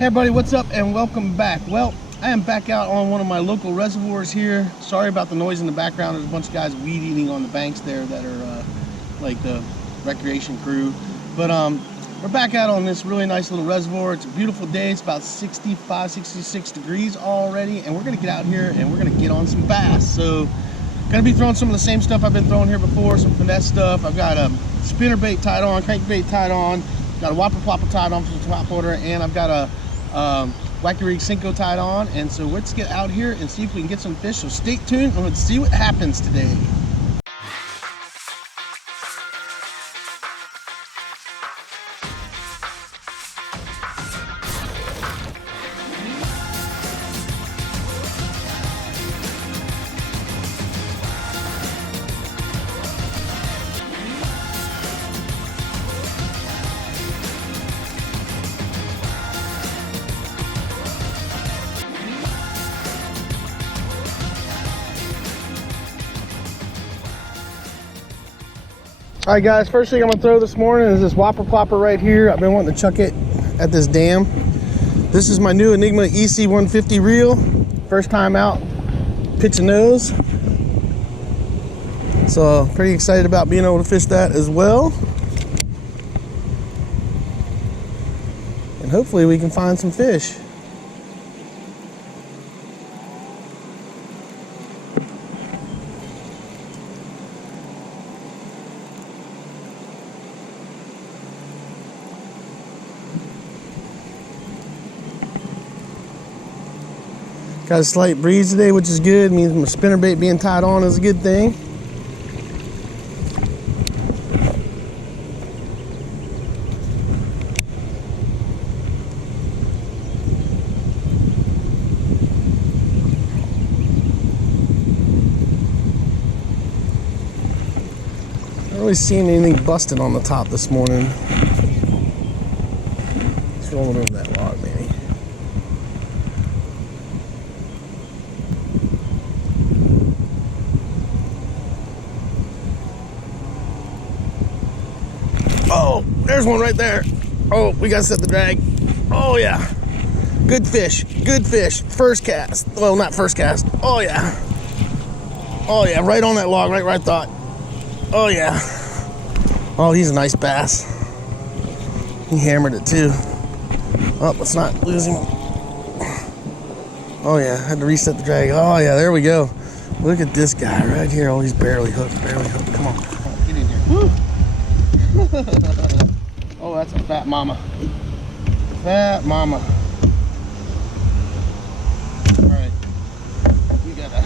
Hey everybody, what's up and welcome back. Well, I am back out on one of my local reservoirs here. Sorry about the noise in the background. There's a bunch of guys weed eating on the banks there that are like the recreation crew. But we're back out on this really nice little reservoir. It's a beautiful day. It's about 65, 66 degrees already, and we're gonna get out here and we're gonna get on some bass. So gonna be throwing some of the same stuff I've been throwing here before, some finesse stuff. I've got a spinnerbait tied on, crankbait tied on, got a whopper plopper tied on for the top water, and I've got a whyivibe Cinco tied on. And so let's get out here and see if we can get some fish. So stay tuned and let's see what happens today. All right guys, first thing I'm gonna throw this morning is this whopper plopper right here. I've been wanting to chuck it at this dam. This is my new Enigma EC 150 reel. First time out pitching those. So pretty excited about being able to fish that as well. And hopefully we can find some fish. Got a slight breeze today, which is good. It means my spinnerbait being tied on is a good thing. Not really seeing anything busted on the top this morning. Let's roll it over that log, maybe. Oh, there's one right there. Oh, we gotta set the drag. Oh yeah, good fish, good fish. First cast, well, not first cast. Oh yeah, right on that log, right where I thought. Oh yeah, oh, he's a nice bass. He hammered it too. Oh, let's not lose him. Oh yeah, had to reset the drag. Oh yeah, there we go. Look at this guy right here. Oh, he's barely hooked, Come on, get in here. Woo. Oh, that's a fat mama. Fat mama. Alright. We gotta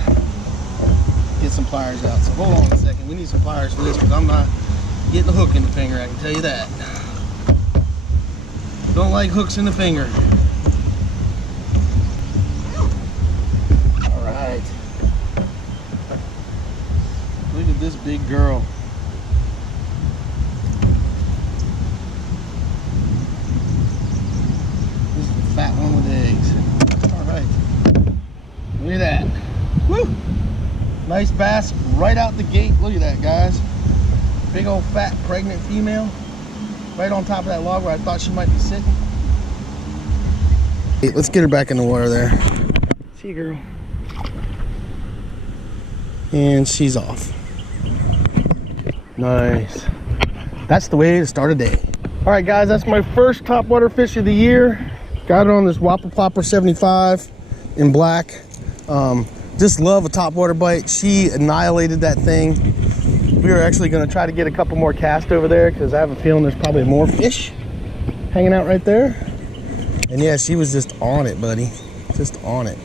get some pliers out. So hold on a second. We need some pliers for this because I'm not getting a hook in the finger, I can tell you that. Don't like hooks in the finger. Alright. Look at this big girl. Fat one with eggs. All right. Look at that. Woo! Nice bass right out the gate. Look at that, guys. Big old fat pregnant female. Right on top of that log where I thought she might be sitting. Hey, let's get her back in the water there. See you, girl. And she's off. Nice. That's the way to start a day. All right, guys, that's my first topwater fish of the year. Got it on this whopper plopper 75 in black. Just love a topwater bite. She annihilated that thing. We are actually going to try to get a couple more casts over there because I have a feeling there's probably more fish hanging out right there. And yeah, she was just on it, buddy. Just on it.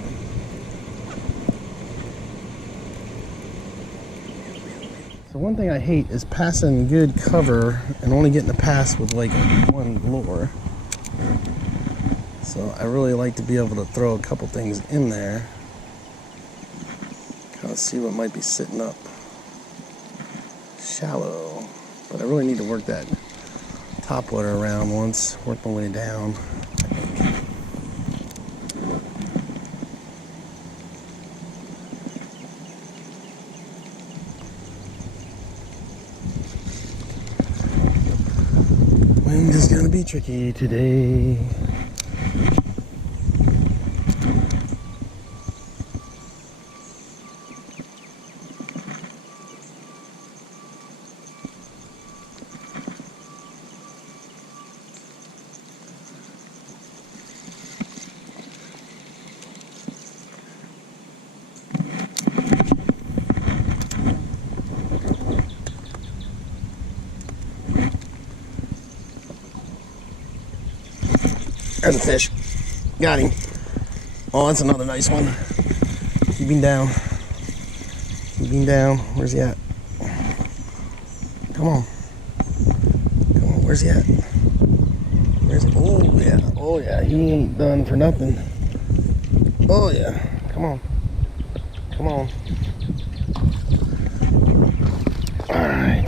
So one thing I hate is passing good cover and only getting a pass with like one lure. So I really like to be able to throw a couple things in there. Kind of see what might be sitting up shallow. But I really need to work that top water around once, work my way down. Wind is gonna be tricky today. There's a fish. Got him. Oh, that's another nice one. Keep him down. Keep him down. Where's he at? Come on. Come on, where's he at? Where's he? Oh, yeah. Oh, yeah. He ain't done for nothing. Oh, yeah. Come on. Come on. Alright.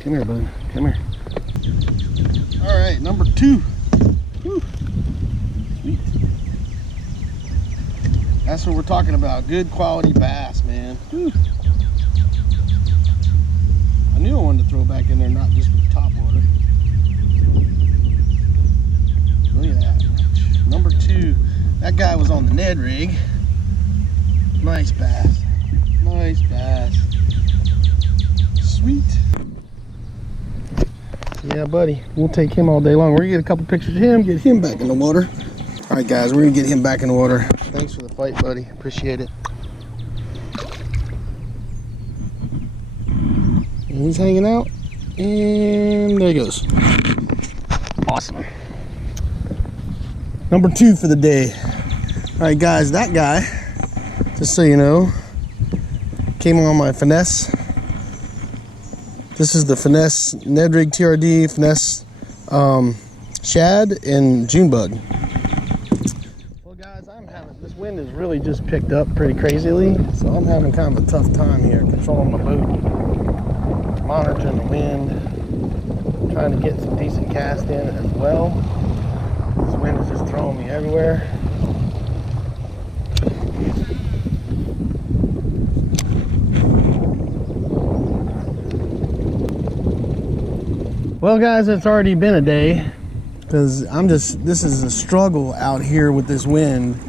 Come here, bud. Come here. Alright, number 2. Whew. Sweet. That's what we're talking about. Good quality bass, man. Whew. I knew I wanted to throw back in there, not just with top water. Look at that. Number 2. That guy was on the Ned rig. Nice bass. Nice bass. Sweet. Yeah, buddy. We'll take him all day long. We're going to get a couple pictures of him, get him back in the water. All right, guys. We're going to get him back in the water. Thanks for the fight, buddy. Appreciate it. And he's hanging out. And there he goes. Awesome. Number 2 for the day. All right, guys. That guy, just so you know, came on my finesse. This is the finesse Ned rig TRD finesse shad and June bug. Well, guys, this wind has really just picked up pretty crazily, so I'm having kind of a tough time here controlling my boat, monitoring the wind, trying to get some decent cast in as well. This wind is just throwing me everywhere. Well, guys, it's already been a day because this is a struggle out here with this wind.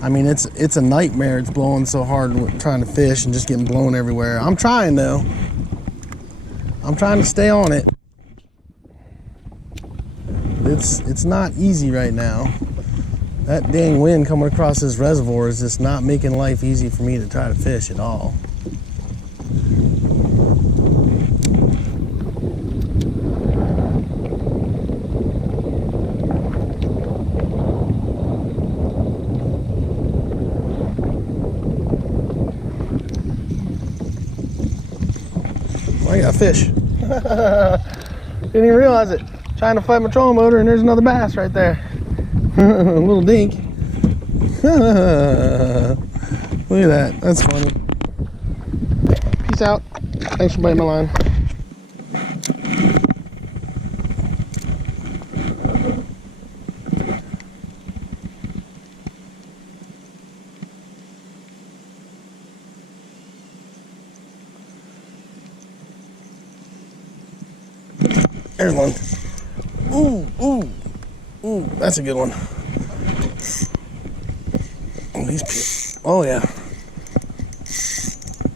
I mean, it's a nightmare. It's blowing so hard trying to fish and just getting blown everywhere. I'm trying though. I'm trying to stay on it. It's not easy right now. That dang wind coming across this reservoir is just not making life easy for me to try to fish at all. I got a fish. Didn't even realize it. Trying to fight my trolling motor and there's another bass right there. A little dink. Look at that. That's funny. Peace out. Thanks for biting my line. There's one. Ooh, ooh, ooh, that's a good one. Oh, he's pure. Oh, yeah.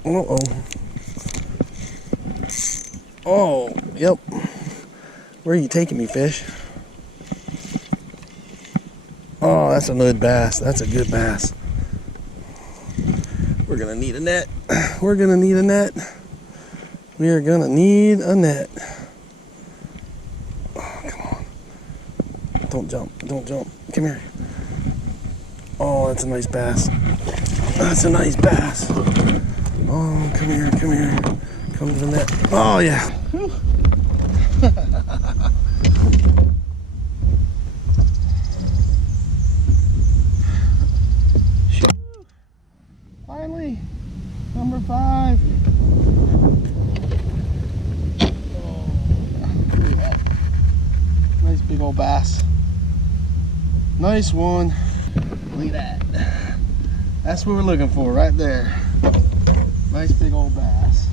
Uh-oh. Oh, yep. Where are you taking me, fish? Oh, that's a good bass. That's a good bass. We're going to need a net. We're going to need a net. We are going to need a net. Don't jump, don't jump. Come here. Oh, that's a nice bass. That's a nice bass. Oh, come here, come here. Come to the net. Oh, yeah. Finally, number 5. Oh, look at that. Nice big old bass. Nice one. Look at that. That's what we're looking for right there. Nice big old bass.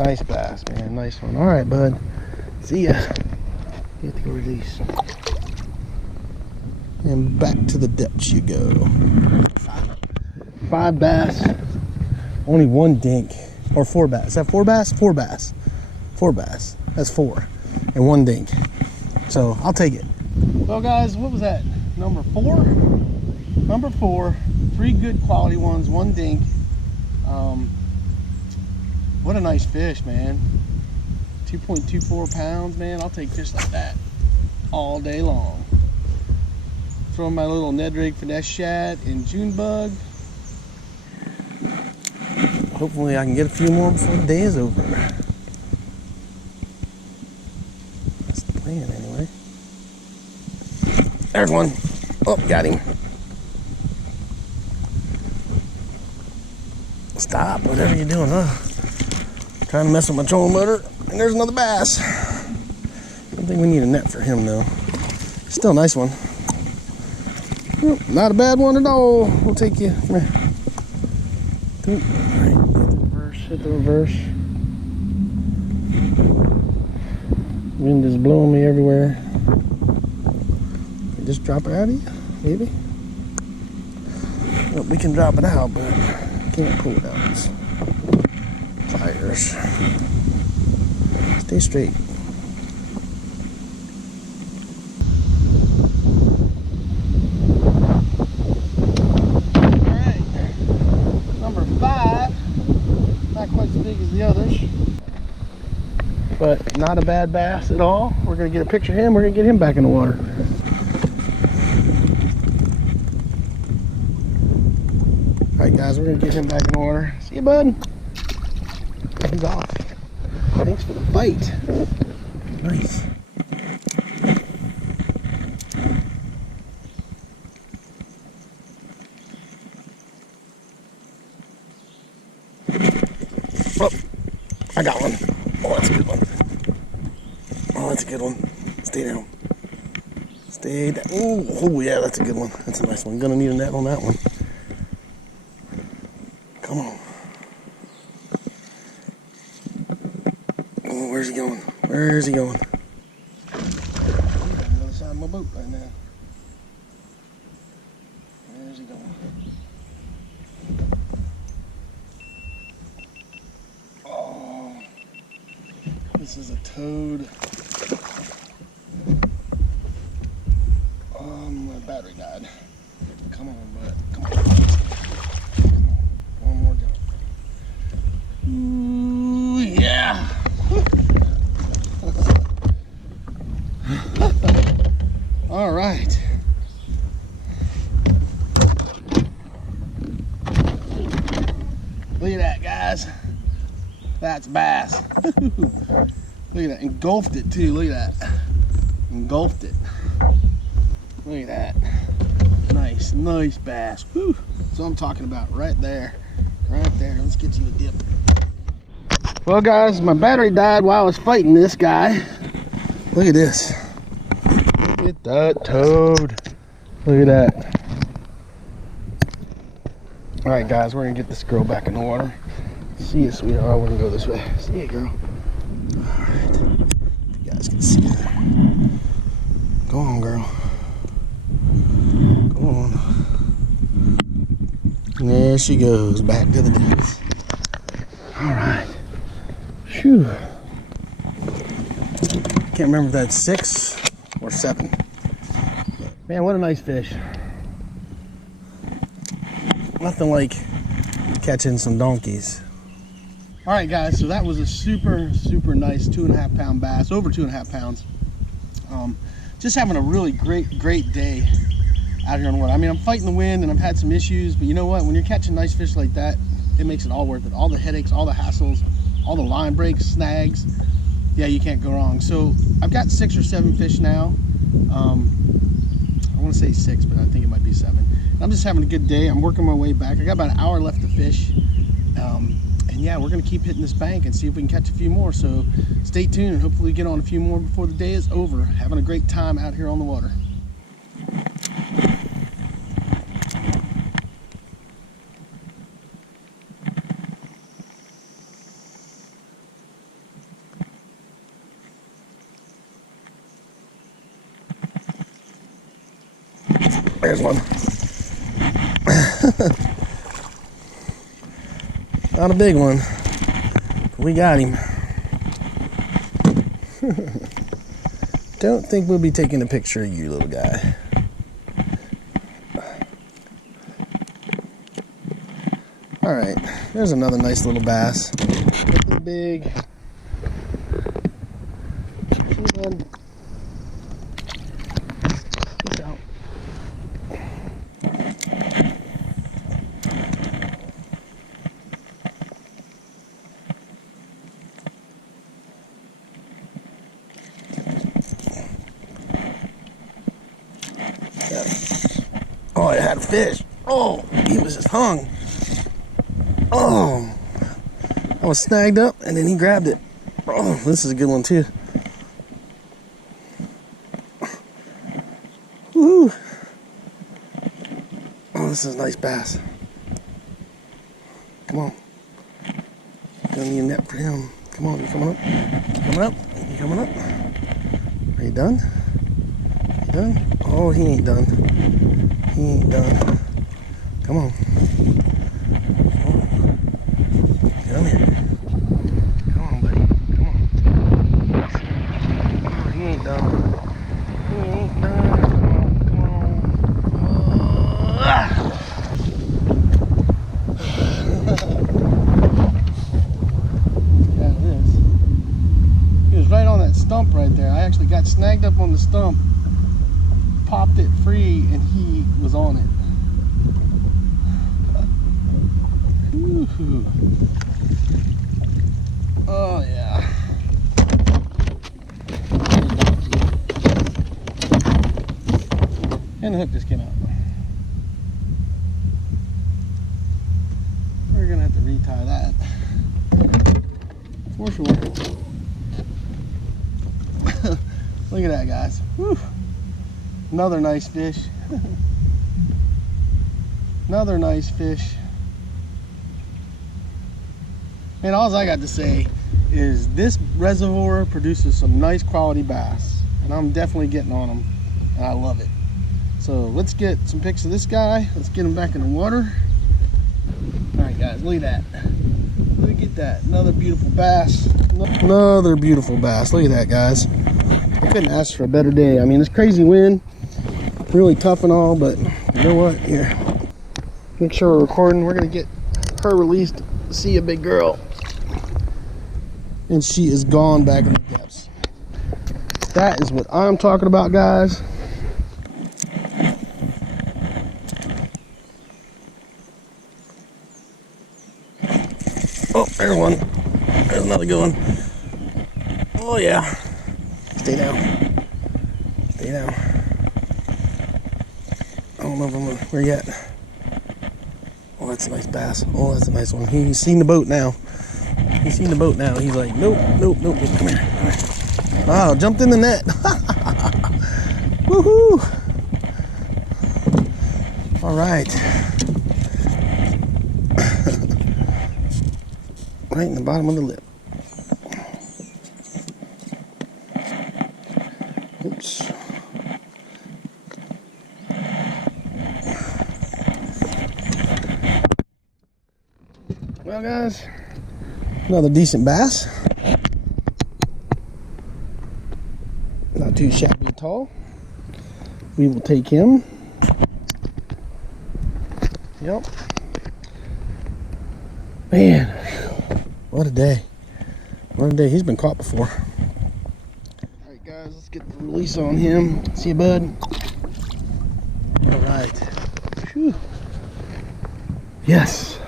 Nice bass, man. Nice one. All right, bud. See ya. You have to go release. And back to the depths you go. 5 bass. Only 1 dink. Or 4 bass. Is that 4 bass? 4 bass. 4 bass. That's 4. And 1 dink. So I'll take it. Well, guys, what was that? Number 4? Number 4. 3 good quality ones, 1 dink. What a nice fish, man. 2.24 pounds, man. I'll take fish like that all day long. Throwing my little Ned rig finesse shad and June bug. Hopefully I can get a few more before the day is over. That's the plan anyway. There's one. Oh, got him. Stop, whatever you're doing, huh? Trying to mess with my trolling motor. And there's another bass. I don't think we need a net for him though. Still a nice one. Not a bad one at all. We'll take you. Come here. Alright, hit the reverse, hit the reverse. Wind is blowing me everywhere. Just drop it out of you, maybe? Well, we can drop it out, but can't pull it out. It's pliers. Stay straight. Alright, number 5. Not quite as big as the others, but not a bad bass at all. We're going to get a picture of him. We're going to get him back in the water. Alright guys, we're going to get him back in the water. See you, bud. He's off. Thanks for the bite. Nice. Oh, I got one. Oh, that's a good one. Oh, that's a good one. Stay down. Stay down. Oh, yeah, that's a good one. That's a nice one. Gonna need a net on that one. Come on. Oh, where's he going? Where's he going? I'm on the other side of my boat right now. Where's he going? Oh, this is a toad. My battery died. Come on, bud. Come on. Come on. One more jump. Ooh, yeah. All right. Look at that, guys. That's bass. Look at that. Engulfed it, too. Look at that. Engulfed it. Look at that. Nice, nice bass. Whew. That's what I'm talking about right there. Right there. Let's get you a dip. Well, guys, my battery died while I was fighting this guy. Look at this. Look at that toad. Look at that. All right, guys, we're going to get this girl back in the water. See you, sweetheart. We're going to go this way. See you, girl. All right. You guys can see her. Go on, girl. Go on. And there she goes, back to the depths. All right. Phew. Can't remember if that's 6 or 7. Man, what a nice fish. Nothing like catching some donkeys. All right, guys, so that was a super, super nice 2.5 pound bass, over 2.5 pounds. Just having a really great day out here on the water. I mean, I'm fighting the wind and I've had some issues, but you know what? When you're catching nice fish like that, it makes it all worth it. All the headaches, all the hassles, all the line breaks, snags. Yeah, you can't go wrong. So I've got 6 or 7 fish now. I want to say 6, but I think it might be 7. I'm just having a good day. I'm working my way back. I got about an hour left to fish. And yeah, we're going to keep hitting this bank and see if we can catch a few more. So stay tuned and hopefully get on a few more before the day is over. Having a great time out here on the water. There's one. Not a big one, but we got him. Don't think we'll be taking a picture of you, little guy. All right, there's another nice little bass. Nothing big, bud. Peace out. Oh, it had a fish. Oh, he was just hung. Oh, I was snagged up and then he grabbed it. Oh, this is a good one too. Woo. Oh, this is a nice bass. Come on. Gonna need a net for him. Come on, you coming up? Coming up? You coming up? Are you done? You done? Oh, he ain't done. He ain't done. Come on. Come here. Come on, buddy. Come on. Oh, he ain't done. He ain't done. Come on. Come on. Yeah, it is. He was right on that stump right there. I actually got snagged up on the stump, popped it free, and he was on it. Woo-hoo. Oh yeah. And the hook just came out. We're gonna have to retie that for sure. Look at that, guys. Whew. Another nice fish. Another nice fish. And all I got to say is this reservoir produces some nice quality bass, and I'm definitely getting on them, and I love it. So let's get some pics of this guy. Let's get him back in the water. All right, guys, look at that. Look at that. Another beautiful bass. Another beautiful bass. Look at that, guys. I couldn't ask for a better day. I mean, it's crazy wind, really tough and all, but you know what? Here, make sure we're recording. We're gonna get her released. See a big girl. And she is gone back in the depths. That is what I'm talking about, guys. Oh, there's one. There's another good one. Oh yeah. Stay down. Stay down. I don't know if I'm where yet. Oh, that's a nice bass. Oh, that's a nice one. He's seen the boat now. He's seen the boat now. He's like, nope, nope, nope, nope. Come here, come here. Wow, jumped in the net. Woohoo! All right. Right in the bottom of the lip. Oops. Well, guys, another decent bass. Not too shabby at all. We will take him. Yep. Man, what a day. What a day. He's been caught before. Alright, guys, let's get the release on him. See you, bud. Alright. Whew. Yes.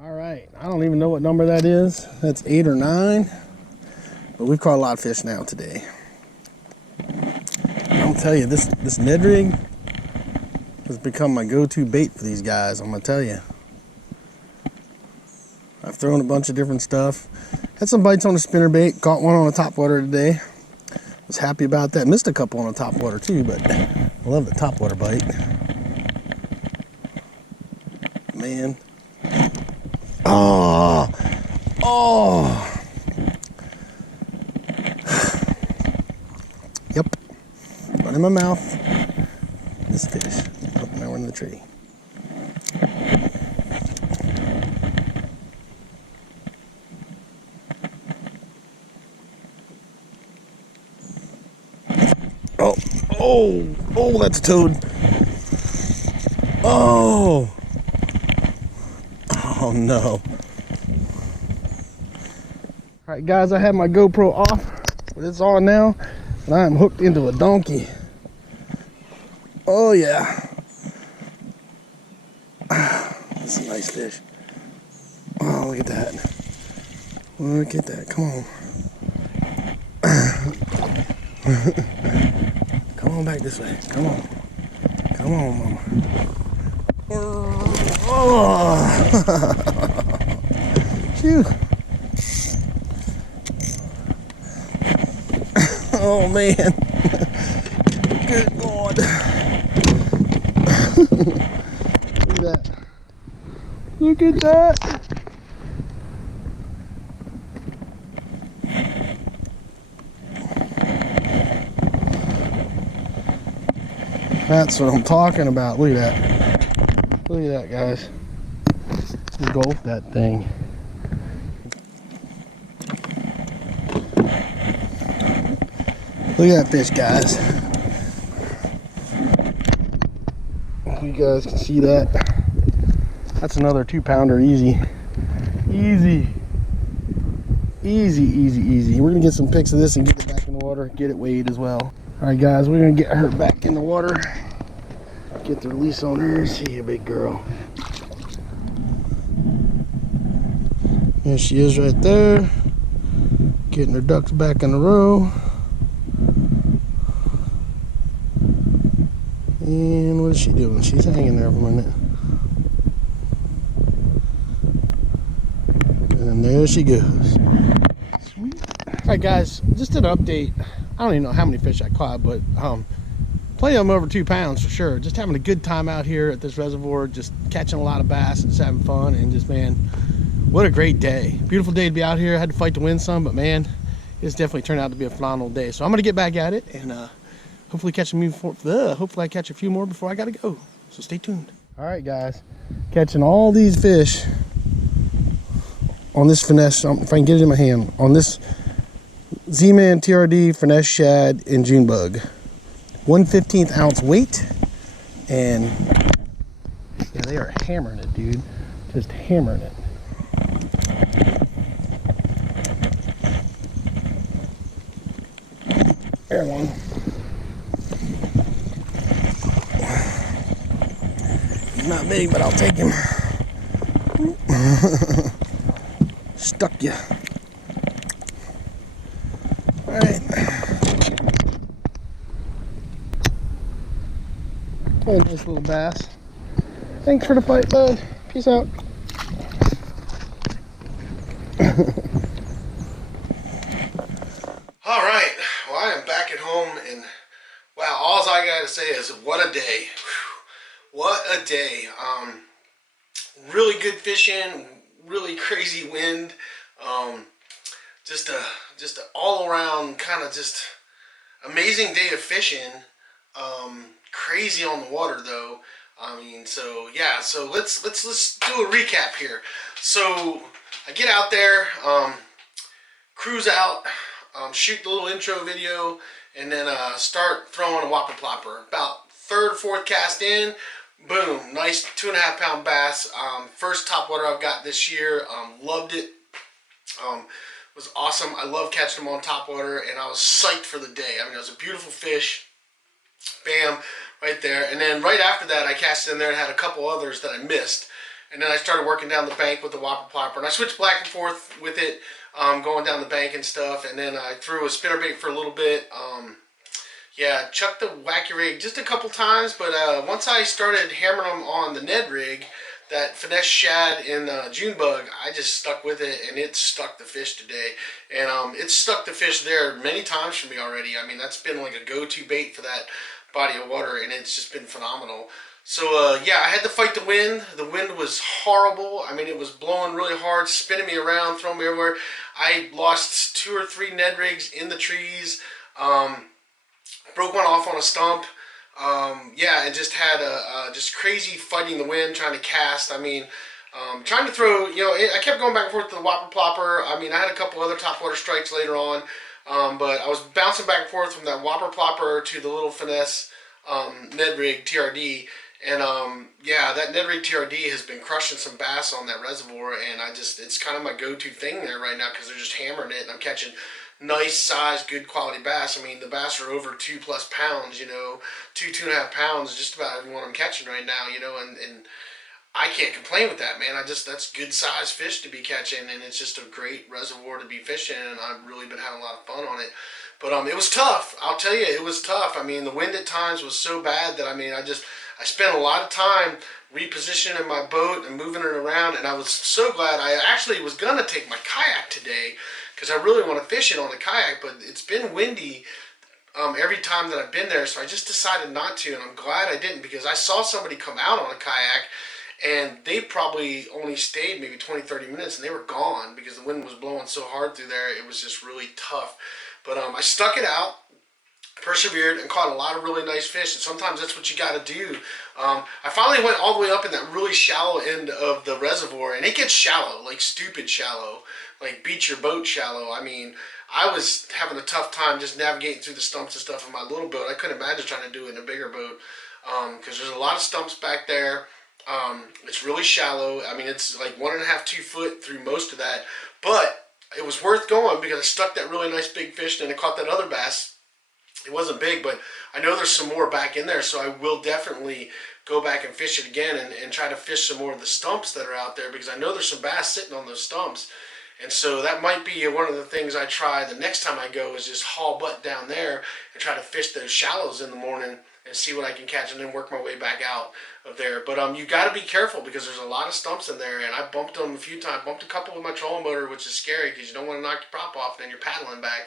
Alright. I don't even know what number that is. That's 8 or 9. But we've caught a lot of fish now today. I'll tell you, this Ned rig has become my go-to bait for these guys. I'm gonna tell you. I've thrown a bunch of different stuff. Had some bites on a spinnerbait. Caught one on a topwater today. Was happy about that. Missed a couple on a topwater too, but I love the topwater bite. Man. Oh. Oh. Yep. Right in my mouth. This fish. Oh, now we're in the tree. Oh, oh, oh, that's a toad. Oh. Oh no. Alright guys, I have my GoPro off, but it's on now. And I am hooked into a donkey. Oh yeah. That's a nice fish. Oh, look at that. Look at that. Come on. Come on back this way. Come on. Come on, mama. Oh. Phew. Oh man. Good God. Look at that. Look at that. That's what I'm talking about. Look at that. Look at that, guys. Engulf that thing. Look at that fish, guys. If you guys can see that. That's another 2-pounder, easy. Easy. Easy, easy, easy. We're gonna get some pics of this and get it back in the water, get it weighed as well. All right, guys, we're gonna get her back in the water. Get the release on her. See you, big girl. There she is right there. Getting her ducks back in a row. And what is she doing? She's hanging there for a minute. And there she goes. Sweet. Alright guys, just an update. I don't even know how many fish I caught, but plenty of them over 2 pounds for sure. Just having a good time out here at this reservoir, just catching a lot of bass and just having fun, and just, man, what a great day. Beautiful day to be out here. I had to fight to win some, but man, it's definitely turned out to be a phenomenal day. So I'm gonna get back at it and hopefully hopefully I catch a few more before I gotta go. So stay tuned. All right, guys, catching all these fish on this finesse, if I can get it in my hand, on this Z-Man TRD finesse shad and June bug. 1/15 ounce weight, and yeah, they are hammering it, dude. Just hammering it. There one. He's not big, but I'll take him. Stuck ya. All right. Oh, nice little bass. Thanks for the fight, bud. Peace out. All right. Well, I am back at home, and wow, all I gotta say is what a day. Whew. What a day. Really good fishing, really crazy wind. Just a all around kind of just amazing day of fishing. Crazy on the water though. I mean, so yeah, so let's do a recap here. So I get out there, cruise out, shoot the little intro video, and then start throwing a whopper plopper. About 3rd, 4th cast in, boom, nice 2.5 pound bass. First topwater I've got this year. Loved it. Was awesome. I love catching them on topwater, and I was psyched for the day. I mean, it was a beautiful fish. Bam, right there. And then right after that, I cast in there and had a couple others that I missed. And then I started working down the bank with the whopper plopper, and I switched back and forth with it, going down the bank and stuff. And then I threw a spinnerbait for a little bit. Yeah, chucked the wacky rig just a couple times, but once I started hammering them on the Ned rig, that finesse shad in June bug, I just stuck with it, and it stuck the fish today. And it's stuck the fish there many times for me already. I mean, that's been like a go-to bait for that body of water, and it's just been phenomenal. So yeah, I had to fight the wind. The wind was horrible. I mean, it was blowing really hard, spinning me around, throwing me everywhere. I lost 2 or 3 Ned rigs in the trees. Broke one off on a stump. Yeah, and just had just crazy fighting the wind, trying to cast. I mean, trying to throw, you know, I kept going back and forth to the whopper plopper. I mean, I had a couple other topwater strikes later on, but I was bouncing back and forth from that whopper plopper to the little finesse Ned rig TRD. And yeah, that Ned rig TRD has been crushing some bass on that reservoir, and it's kind of my go-to thing there right now because they're just hammering it, and I'm catching nice size, good quality bass. I mean, the bass are over 2+ pounds, you know, 2.5 pounds, just about every one I'm catching right now, you know, and I can't complain with that, man. That's good size fish to be catching, and it's just a great reservoir to be fishing, and I've really been having a lot of fun on it. But it was tough. I'll tell you, it was tough. I mean, the wind at times was so bad that I spent a lot of time repositioning my boat and moving it around, and I was so glad. I actually was gonna take my kayak today because I really want to fish it on the kayak, but it's been windy every time that I've been there, so I just decided not to, and I'm glad I didn't because I saw somebody come out on a kayak and they probably only stayed maybe 20-30 minutes and they were gone because the wind was blowing so hard through there. It was just really tough. But I stuck it out, persevered, and caught a lot of really nice fish, and sometimes that's what you got to do. I finally went all the way up in that really shallow end of the reservoir, and it gets shallow, like stupid shallow, like beach your boat shallow. I mean, I was having a tough time just navigating through the stumps and stuff in my little boat. I couldn't imagine trying to do it in a bigger boat because there's a lot of stumps back there. It's really shallow. I mean, it's like 1.5, 2 foot through most of that, but it was worth going because I stuck that really nice big fish and I caught that other bass. It wasn't big, but I know there's some more back in there, so I will definitely go back and fish it again and try to fish some more of the stumps that are out there because I know there's some bass sitting on those stumps. And so that might be one of the things I try the next time I go is just haul butt down there and try to fish those shallows in the morning and see what I can catch and then work my way back out of there. But you got to be careful because there's a lot of stumps in there, and I bumped them a few times. Bumped a couple with my trolling motor, which is scary because you don't want to knock your prop off and then you're paddling back.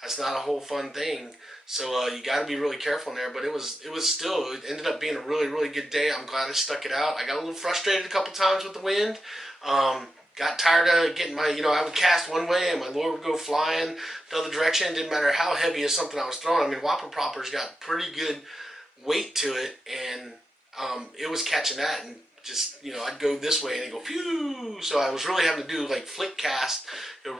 That's not a whole fun thing. So you got to be really careful in there. But it ended up being a really, really good day. I'm glad I stuck it out. I got a little frustrated a couple times with the wind. Got tired of getting I would cast one way and my lure would go flying the other direction. Didn't matter how heavy as something I was throwing. I mean, whopper plopper's got pretty good weight to it, and it was catching that, and just I'd go this way and it'd go phew. So I was really having to do like flick cast,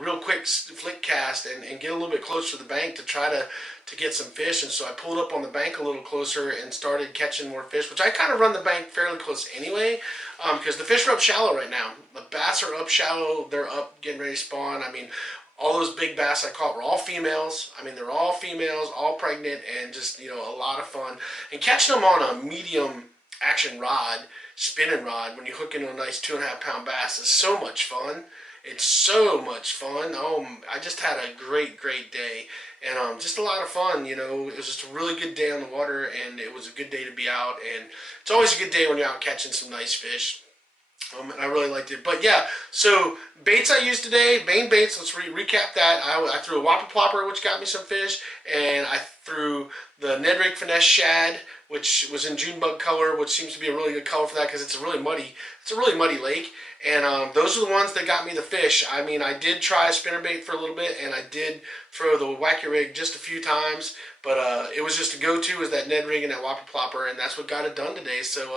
real quick flick cast, and get a little bit closer to the bank to try to get some fish. And so I pulled up on the bank a little closer and started catching more fish, which I kind of run the bank fairly close anyway, because the fish are up shallow right now. The bass are up shallow. They're up getting ready to spawn. I mean, all those big bass I caught were all females. I mean, they're all females, all pregnant, and just, a lot of fun. And catching them on a medium action rod, spinning rod, when you hook into a nice 2.5 pound bass is so much fun. It's so much fun. I just had a great, great day, and just a lot of fun. It was just a really good day on the water, and it was a good day to be out. And it's always a good day when you're out catching some nice fish. And I really liked it. But yeah, so baits I used today, main baits, let's recap that. I threw a whopper plopper, which got me some fish, and I threw the Ned Rig Finesse Shad, which was in June bug color, which seems to be a really good color for that because it's a really muddy lake. And those are the ones that got me the fish. I mean, I did try a spinnerbait for a little bit, and I did throw the wacky rig just a few times, but it was just a go-to is that Ned Rig and that whopper plopper, and that's what got it done today. So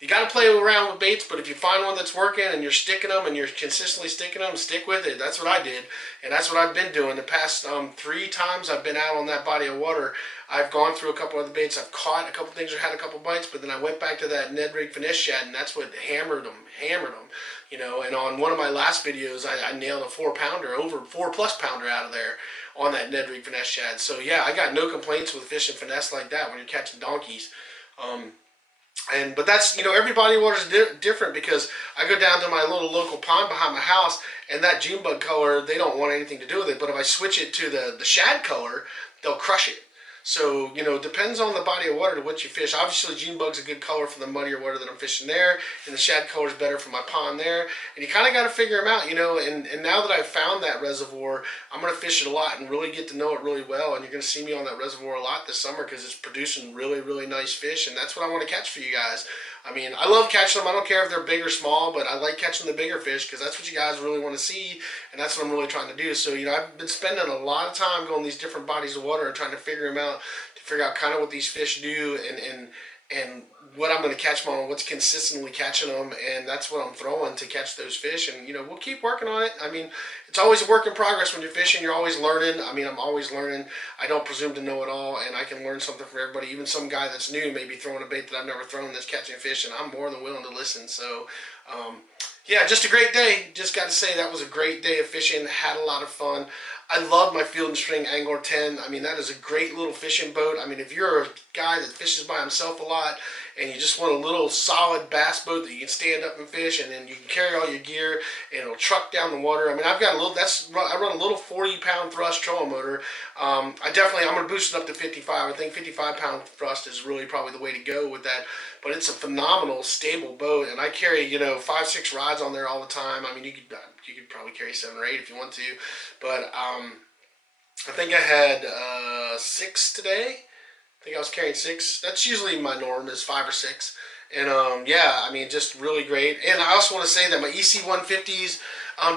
you got to play around with baits, but if you find one that's working and you're sticking them and you're consistently sticking them, stick with it. That's what I did, and that's what I've been doing. The past 3 times I've been out on that body of water, I've gone through a couple other baits. I've caught a couple things or had a couple bites, but then I went back to that Ned Rig Finesse Shad, and that's what hammered them. And on one of my last videos, I nailed a 4-pounder, over 4+ pounder out of there on that Ned Rig Finesse Shad. So yeah, I got no complaints with fishing finesse like that when you're catching donkeys. But that's, every body of water is different because I go down to my little local pond behind my house, and that June bug color, they don't want anything to do with it. But if I switch it to the shad color, they'll crush it. So, it depends on the body of water to what you fish. Obviously, June bug's a good color for the muddier water that I'm fishing there, and the shad color is better for my pond there. And you kind of got to figure them out, and now that I've found that reservoir, I'm going to fish it a lot and really get to know it really well. And you're going to see me on that reservoir a lot this summer because it's producing really, really nice fish, and that's what I want to catch for you guys. I mean, I love catching them. I don't care if they're big or small, but I like catching the bigger fish because that's what you guys really want to see, and that's what I'm really trying to do. So, I've been spending a lot of time going these different bodies of water and trying to figure them out, to figure out kind of what these fish do and what I'm going to catch them on, what's consistently catching them, and that's what I'm throwing to catch those fish. And, we'll keep working on it. I mean, it's always a work in progress when you're fishing. You're always learning. I mean, I'm always learning. I don't presume to know it all, and I can learn something from everybody. Even some guy that's new may be throwing a bait that I've never thrown that's catching fish, and I'm more than willing to listen. So, yeah, just a great day. Just got to say that was a great day of fishing. Had a lot of fun. I love my Field and String Angler 10. I mean, that is a great little fishing boat. I mean, if you're a guy that fishes by himself a lot and you just want a little solid bass boat that you can stand up and fish, and then you can carry all your gear and it'll truck down the water. I mean, I've got a little, I run a little 40-pound thrust trolling motor. I'm going to boost it up to 55. I think 55-pound thrust is really probably the way to go with that. But it's a phenomenal, stable boat, and I carry, 5-6 rods on there all the time. I mean, you could probably carry 7 or 8 if you want to, but I think I had 6 today. I think I was carrying 6. That's usually my norm, is 5 or 6. And yeah, I mean, just really great. And I also want to say that my EC 150s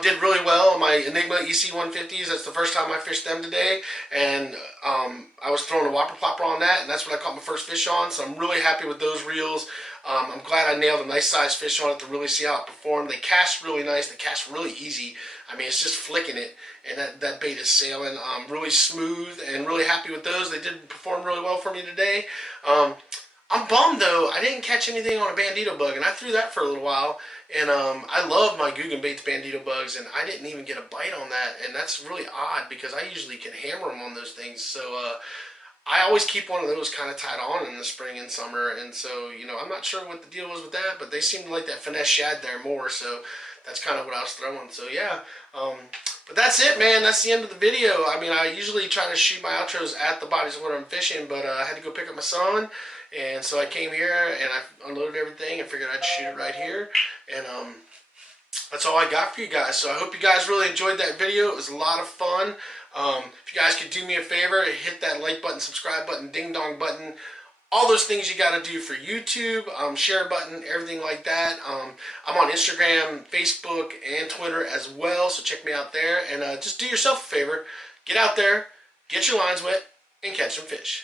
did really well. My Enigma EC 150s, that's the first time I fished them today. And I was throwing a whopper plopper on that, and that's what I caught my first fish on. So I'm really happy with those reels. I'm glad I nailed a nice sized fish on it to really see how it performed. They cast really nice. They cast really easy. I mean, it's just flicking it, and that bait is sailing really smooth, and really happy with those. They did perform really well for me today. I'm bummed though, I didn't catch anything on a bandito bug, and I threw that for a little while. And I love my Googan baits bandito bugs, and I didn't even get a bite on that, and that's really odd because I usually can hammer them on those things. So I always keep one of those kind of tied on in the spring and summer, and so I'm not sure what the deal was with that, but they seemed to like that finesse shad there more, so that's kind of what I was throwing. So yeah, but that's it, man. That's the end of the video. I mean, I usually try to shoot my outros at the bodies of water I'm fishing, but I had to go pick up my son, and so I came here and I unloaded everything and figured I'd shoot it right here, and that's all I got for you guys. So I hope you guys really enjoyed that video. It was a lot of fun. If you guys could do me a favor, hit that like button, subscribe button, ding dong button, all those things you got to do for YouTube, share button, everything like that. I'm on Instagram, Facebook, and Twitter as well, so check me out there. And just do yourself a favor, get out there, get your lines wet, and catch some fish.